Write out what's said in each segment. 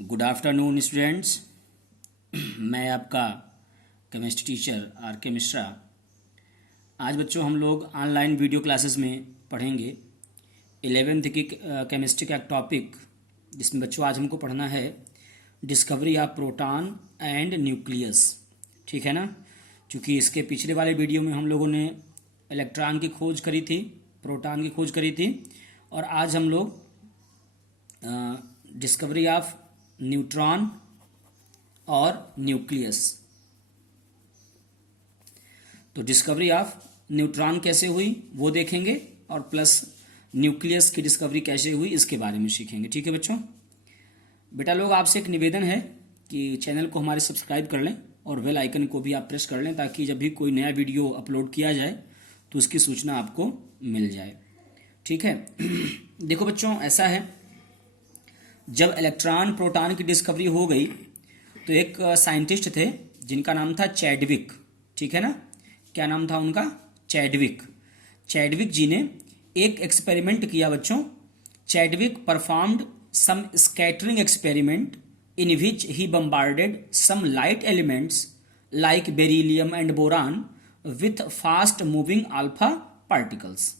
Good afternoon students. मैं आपका chemistry teacher are के मिश्रा। आज बच्चों हम लोग ऑनलाइन वीडियो क्लासेस में पढ़ेंगे 11th की केमिस्ट्री का एक टॉपिक, जिसमें बच्चों आज हमको पढ़ना है discovery of proton and nucleus. ठीक है ना, क्योंकि इसके पिछले वाले वीडियो में हम लोगों ने इलेक्ट्रॉन की खोज करी थी, प्रोटॉन की खोज करी थी, और आज हम लोग डिस्कवरी ऑफ न्यूट्रॉन और न्यूक्लियस। तो डिस्कवरी ऑफ न्यूट्रॉन कैसे हुई वो देखेंगे, और प्लस न्यूक्लियस की डिस्कवरी कैसे हुई इसके बारे में सीखेंगे। ठीक है बच्चों। बेटा लोग, आपसे एक निवेदन है कि चैनल को हमारे सब्सक्राइब कर लें और बेल आइकन को भी आप प्रेस कर लें, ताकि जब भी कोई नया वीडियो अपलोड किया जाए तो उसकी सूचना आपको मिल जाए। ठीक है। देखो बच्चों, ऐसा है, जब इलेक्ट्रॉन प्रोटॉन की डिस्कवरी हो गई तो एक साइंटिस्ट थे जिनका नाम था चैडविक। ठीक है ना, क्या नाम था उनका? चैडविक। चैडविक जी ने एक एक्सपेरिमेंट किया बच्चों। Chadwick performed some scattering experiment in which he bombarded some light elements like beryllium and boron with fast moving alpha particles.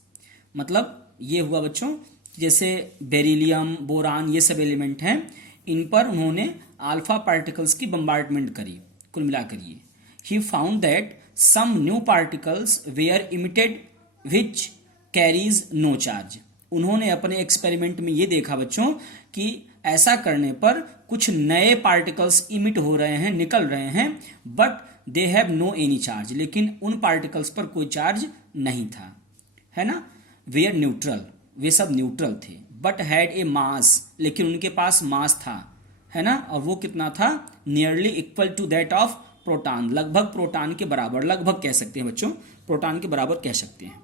मतलब ये हुआ बच्चों, जैसे बेरिलियम, बोरान, ये सब एलिमेंट हैं, इन पर उन्होंने अल्फा पार्टिकल्स की बम्बार्डमेंट करी। कुल मिलाकर ये he found that some new particles were emitted which carries no charge. उन्होंने अपने एक्सपेरिमेंट में ये देखा बच्चों कि ऐसा करने पर कुछ नए पार्टिकल्स इमिट हो रहे हैं, निकल रहे हैं, but they have no any charge. लेकिन उन पार्टिकल्स पर कोई चार्ज नहीं था, है ना। वेयर न्यूट्रल, वे सब न्यूट्रल थे, बट हैड ए मास, लेकिन उनके पास मास था, है ना। और वो कितना था? Nearly equal to that of proton. लगभग प्रोटॉन के बराबर, लगभग कह सकते हैं बच्चों, प्रोटॉन के बराबर कह सकते हैं।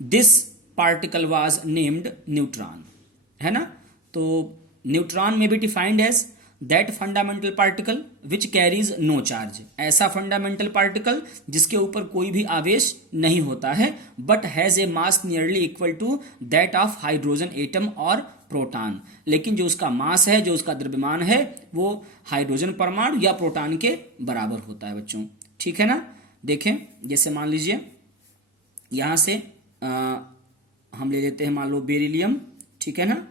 This particle was named neutron, है ना। तो neutron may be defined as that fundamental particle which carries no charge. ऐसा फंडामेंटल पार्टिकल जिसके ऊपर कोई भी आवेश नहीं होता है, but has a mass nearly equal to that of hydrogen atom और प्रोटॉन। लेकिन जो उसका मास है, जो उसका द्रव्यमान है, वो हाइड्रोजन परमाणु या प्रोटॉन के बराबर होता है बच्चों। ठीक है ना। देखें, जैसे मान लीजिए यहां से हम ले लेते हैं, मान लो बेरिलियम, ठीक है ना,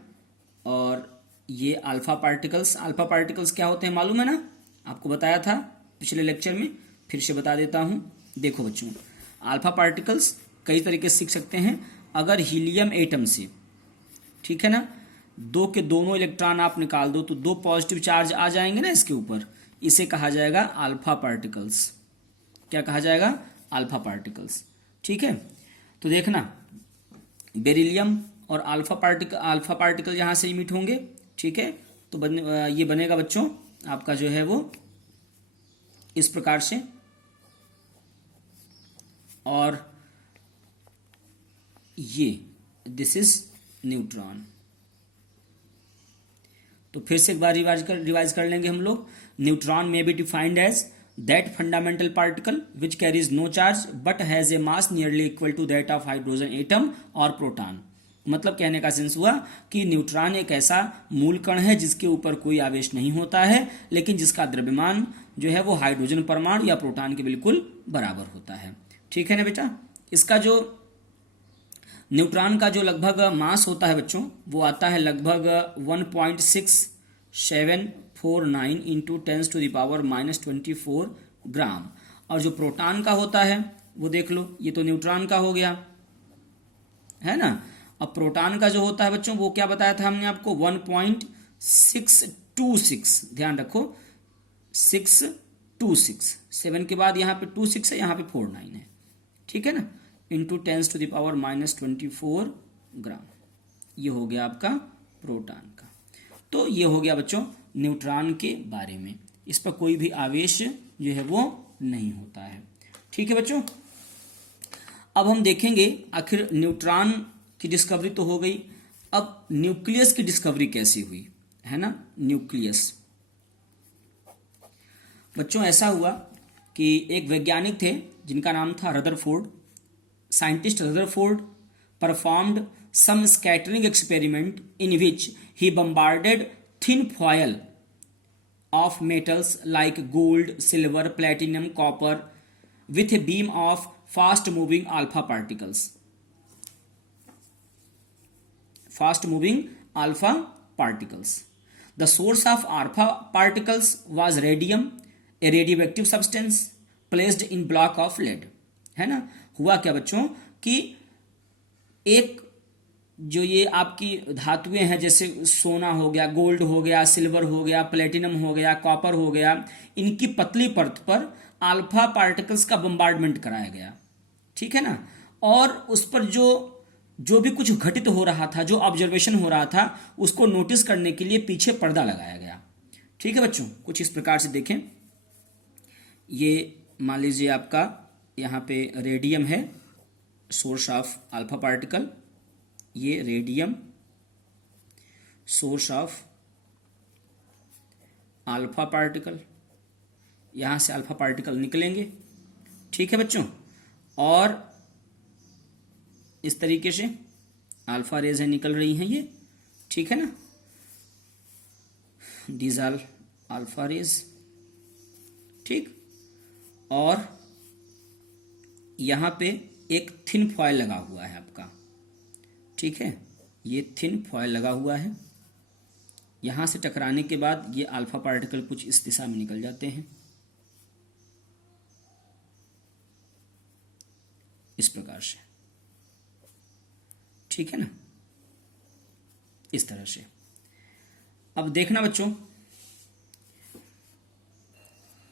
और ये अल्फा पार्टिकल्स। अल्फा पार्टिकल्स क्या होते हैं मालूम है ना, आपको बताया था पिछले लेक्चर में, फिर से बता देता हूं। देखो बच्चों, अल्फा पार्टिकल्स कई तरीके से सीख सकते हैं। अगर हीलियम एटम से, ठीक है ना, दो के दोनों इलेक्ट्रॉन आप निकाल दो तो दो पॉजिटिव चार्ज आ जाएंगे ना इसके ऊपर, इसे कहा जाएगा अल्फा पार्टिकल्स। क्या कहा जाएगा? Alpha particles. ठीक है। तो देखना, बेरिलियम और अल्फा पार्टिकल यहां से इमिट होंगे, ठीक है। तो ये बनेगा बच्चों आपका जो है वो इस प्रकार से, और ये दिस इज न्यूट्रॉन। तो फिर से एक बार रिवाइज कर लेंगे हम लोग। Neutron may be defined as that fundamental particle which carries no charge but has a mass nearly equal to that of hydrogen atom और प्रोटॉन। मतलब कहने का सेंस हुआ कि न्यूट्रॉन एक ऐसा मूल कण है जिसके ऊपर कोई आवेश नहीं होता है, लेकिन जिसका द्रव्यमान जो है वो हाइड्रोजन परमाणु या प्रोटॉन के बिल्कुल बराबर होता है। ठीक है ना बेटा। इसका जो न्यूट्रॉन का जो लगभग मास होता है बच्चों, वो आता है लगभग 1.6749 इंटू 10⁻⁻24 ग्राम। और जो प्रोटॉन का होता है वो देख लो, ये तो न्यूट्रॉन का हो गया, है ना। अब प्रोटॉन का जो होता है बच्चों, वो क्या बताया था हमने आपको? 1.626। ध्यान रखो, 626, 7 के बाद यहाँ पे 26 है, यहाँ पे 49 है, ठीक है ना, इंटू 10⁻⁻24 ग्राम। ये हो गया आपका प्रोटॉन का। तो ये हो गया बच्चों न्यूट्रॉन के बारे में। इस पर कोई भी आवेश जो है वो नहीं होता है। ठीक है बच्चों। अब हम देखेंगे आखिर न्यूट्रॉन की डिस्कवरी तो हो गई, अब न्यूक्लियस की डिस्कवरी कैसे हुई, है ना। न्यूक्लियस बच्चों ऐसा हुआ कि एक वैज्ञानिक थे जिनका नाम था Rutherford. Scientist Rutherford performed some scattering experiment in which he bombarded thin foil of metals like gold, silver, platinum, copper with a beam of fast moving alpha particles. Fast moving alpha particles. The source of alpha particles was radium, a radioactive substance placed in block of lead. है ना? हुआ क्या बच्चों कि एक जो ये आपकी धातुएं हैं जैसे सोना हो गया, गोल्ड हो गया, सिल्वर हो गया, प्लेटिनम हो गया, कॉपर हो गया, इनकी पतली परत पर अल्फा पार्टिकल्स का बम्बार्डमेंट कराया गया, ठीक है ना। और उस पर जो भी कुछ घटित हो रहा था, जो ऑब्जर्वेशन हो रहा था, उसको नोटिस करने के लिए पीछे पर्दा लगाया गया। ठीक है बच्चों, कुछ इस प्रकार से देखें। ये मान लीजिए आपका यहाँ पे रेडियम है, सोर्स ऑफ अल्फा पार्टिकल। ये radium source of alpha particle, यहां से अल्फा पार्टिकल निकलेंगे, ठीक है बच्चों। और इस तरीके से अल्फा रेज है निकल रही हैं ये, ठीक है ना। दीज आर अल्फा रेज, ठीक। और यहां पे एक थिन फॉयल लगा हुआ है आपका, ठीक है। ये थिन फॉयल लगा हुआ है, यहां से टकराने के बाद ये अल्फा पार्टिकल कुछ इस दिशा में निकल जाते हैं, इस प्रकार से, ठीक है ना, इस तरह से। अब देखना बच्चों,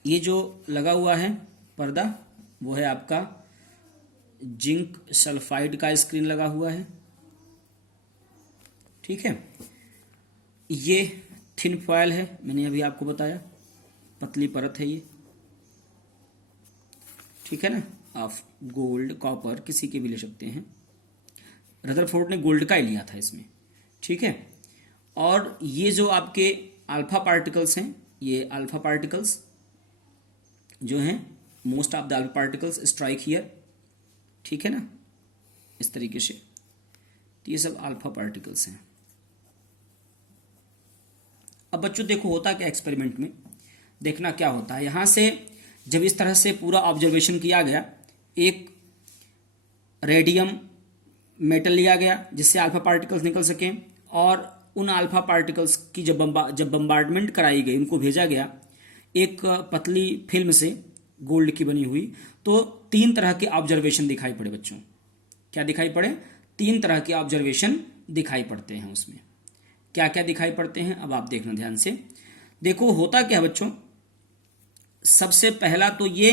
ये जो लगा हुआ है पर्दा, वो है आपका जिंक सल्फाइड का स्क्रीन लगा हुआ है, ठीक है। ये थिन फॉयल है, मैंने अभी आपको बताया, पतली परत है ये, ठीक है ना। आप गोल्ड, कॉपर किसी के भी ले सकते हैं। रदरफोर्ड ने गोल्ड का ही लिया था इसमें, ठीक है। और ये जो आपके अल्फा पार्टिकल्स हैं, ये अल्फा पार्टिकल्स जो हैं, most of the alpha particles strike here, ठीक है ना, इस तरीके से। तो ये सब अल्फा पार्टिकल्स हैं। अब बच्चों देखो होता क्या एक्सपेरिमेंट में, देखना क्या होता है। यहां से जब इस तरह से पूरा ऑब्जर्वेशन किया गया, एक रेडियम मेटल लिया गया जिससे अल्फा पार्टिकल्स निकल सकें, और उन अल्फा पार्टिकल्स की जब बम्बार्डमेंट कराई गई, उनको भेजा गया एक पतली फिल्म से, गोल्ड की बनी हुई, तो 3 तरह के ऑब्जर्वेशन दिखाई पड़े बच्चों। क्या दिखाई पड़े? 3 तरह के ऑब्जर्वेशन दिखाई पड़ते हैं उसमें। क्या क्या दिखाई पड़ते हैं अब आप देखना ध्यान से। देखो होता क्या बच्चों, सबसे पहला तो ये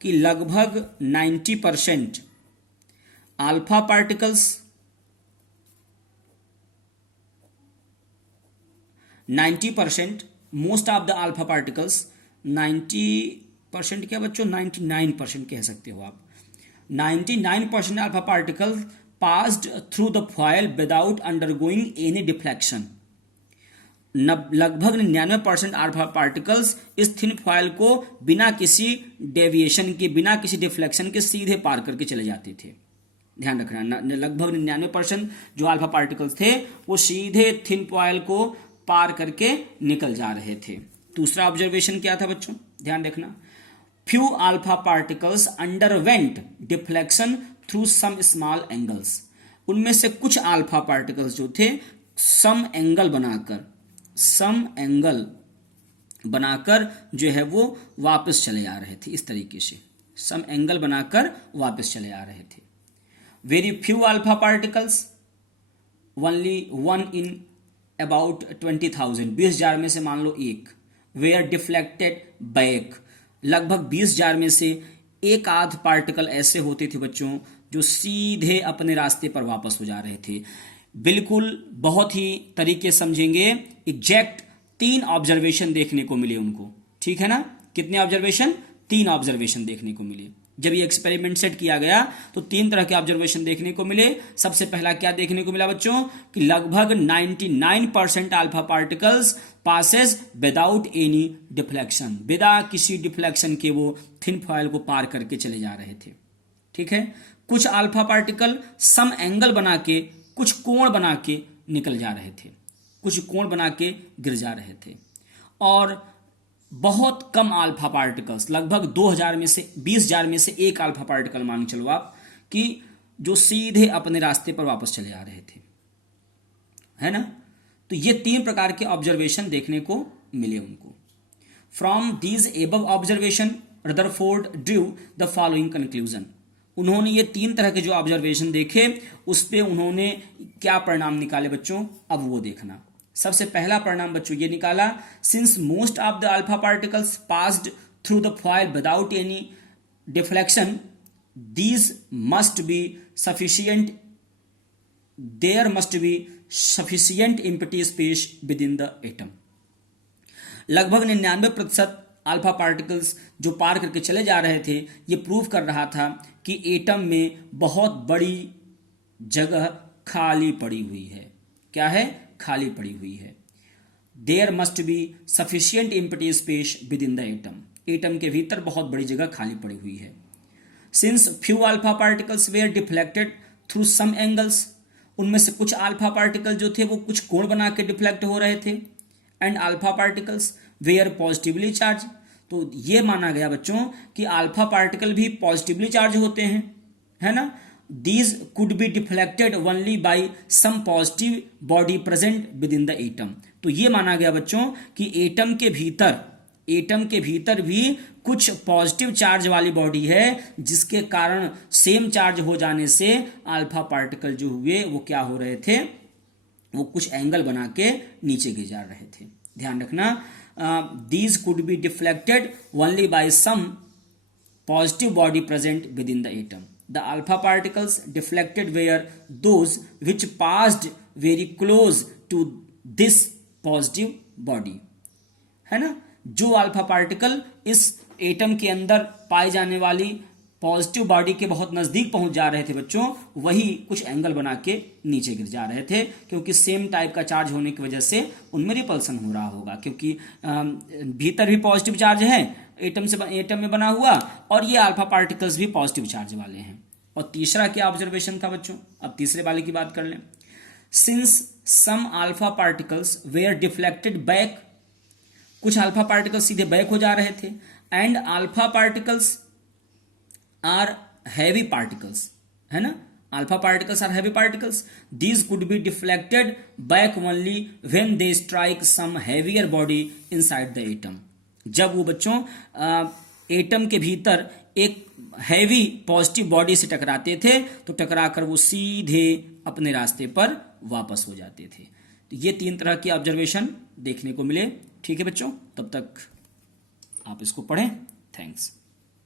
कि लगभग 90% alpha particles, 90% most of the alpha particles, 90% क्या बच्चों, 99% कह सकते हो आप। 99% alpha particles passed through the foil without undergoing any deflection. लगभग 99% अल्फा पार्टिकल्स इस थिन फॉयल को बिना किसी डेविएशन के, बिना किसी डिफ्लेक्शन के सीधे पार करके चले जाते थे। ध्यान रखना, लगभग 99% जो अल्फा पार्टिकल्स थे वो सीधे थिन फॉयल को पार करके निकल जा रहे थे। दूसरा ऑब्जर्वेशन क्या था बच्चों, ध्यान रखना, few alpha particles underwent deflection through some small angles. उनमें से कुछ अल्फा पार्टिकल्स जो थे सम एंगल बनाकर जो है वो वापस चले आ रहे थे, इस तरीके से सम एंगल बनाकर वापस चले आ रहे थे। Very few alpha particles, only 1 in about 20,000, 20,000 में से मान लो एक, वेयर डिफ्लेक्टेड बैक, लगभग 20,000 में से एक आध पार्टिकल ऐसे होते थे बच्चों जो सीधे अपने रास्ते पर वापस हो जा रहे थे। बिल्कुल बहुत ही तरीके समझेंगे, एग्जैक्ट 3 ऑब्जर्वेशन देखने को मिले उनको, ठीक है ना। कितने ऑब्जर्वेशन? 3 ऑब्जर्वेशन देखने को मिले। जब ये एक्सपेरिमेंट सेट किया गया तो 3 तरह के ऑब्जर्वेशन देखने को मिले। सबसे पहला क्या देखने को मिला बच्चों कि लगभग 99% alpha particles passes without any deflection, बिना किसी डिफ्लेक्शन के वो थिन फॉयल को पार करके चले जा रहे थे, ठीक है। कुछ अल्फा पार्टिकल सम एंगल बना के, कुछ कोण बना के निकल जा रहे थे, कुछ कोण बना के गिर जा रहे थे, और बहुत कम अल्फा पार्टिकल्स, लगभग 2000 में से 20,000 में से एक अल्फा पार्टिकल मान के चलो आप, कि जो सीधे अपने रास्ते पर वापस चले आ रहे थे, है ना। तो ये 3 प्रकार के ऑब्जर्वेशन देखने को मिले उनको। From these above observation Rutherford Drew the following conclusion. उन्होंने ये 3 तरह के जो ऑब्जर्वेशन देखे उस पे उन्होंने क्या परिणाम निकाले बच्चों, अब वो देखना। सबसे पहला परिणाम बच्चों ये निकाला, since most of the alpha particles passed through the foil without any deflection, these must be sufficient, there must be sufficient empty space within the atom. लगभग 99% अल्फा पार्टिकल्स जो पार करके चले जा रहे थे, ये प्रूव कर रहा था कि एटम में बहुत बड़ी जगह खाली पड़ी हुई है। क्या है? खाली पड़ी हुई है। There must be sufficient empty space within the atom. Atom के भीतर बहुत बड़ी जगह खाली पड़ी हुई है। Since few alpha particles were deflected through some angles, उनमें से कुछ अल्फा पार्टिकल जो थे वो कुछ कोण बना के डिफ्लेक्ट हो रहे थे, and alpha particles were positively charge. तो ये माना गया बच्चों कि अल्फा पार्टिकल भी पॉजिटिवली चार्ज होते हैं, है ना। These could be deflected only by some positive body present within the atom. तो ये माना गया बच्चों कि एटम के भीतर भी कुछ पॉजिटिव चार्ज वाली बॉडी है, जिसके कारण सेम चार्ज हो जाने से अल्फा पार्टिकल जो हुए वो क्या हो रहे थे, वो कुछ एंगल बना के नीचे गिर जा रहे थे। ध्यान रखना, these could be deflected only by some positive body present within the atom. The alpha particles deflected were those which passed very close to this positive body, है ना। जो अल्फा पार्टिकल इस एटम के अंदर पाई जाने वाली positive body के बहुत नजदीक पहुंच जा रहे थे बच्चों, वही कुछ एंगल बना के नीचे गिर जा रहे थे, क्योंकि सेम टाइप का चार्ज होने की वजह से उनमें रिपल्सन हो रहा होगा, क्योंकि भीतर भी पॉजिटिव चार्ज है एटम में बना हुआ, और ये अल्फा पार्टिकल्स भी पॉजिटिव चार्ज वाले हैं। और तीसरा क्या ऑब्जर्वेशन था बच्चों, अब तीसरे वाले की बात कर लें। Since some alpha particles were deflected back, कुछ अल्फा पार्टिकल्स सीधे बैक हो जा रहे थे, and alpha particles are heavy particles, है ना। Alpha particles are heavy particles, these could be deflected back only when they strike some heavier body inside the atom. जब वो बच्चों एटम के भीतर एक हैवी पॉजिटिव बॉडी से टकराते थे, तो टकराकर वो सीधे अपने रास्ते पर वापस हो जाते थे। तो ये 3 तरह के ऑब्जर्वेशन देखने को मिले। ठीक है बच्चों, तब तक आप इसको पढ़ें। थैंक्स।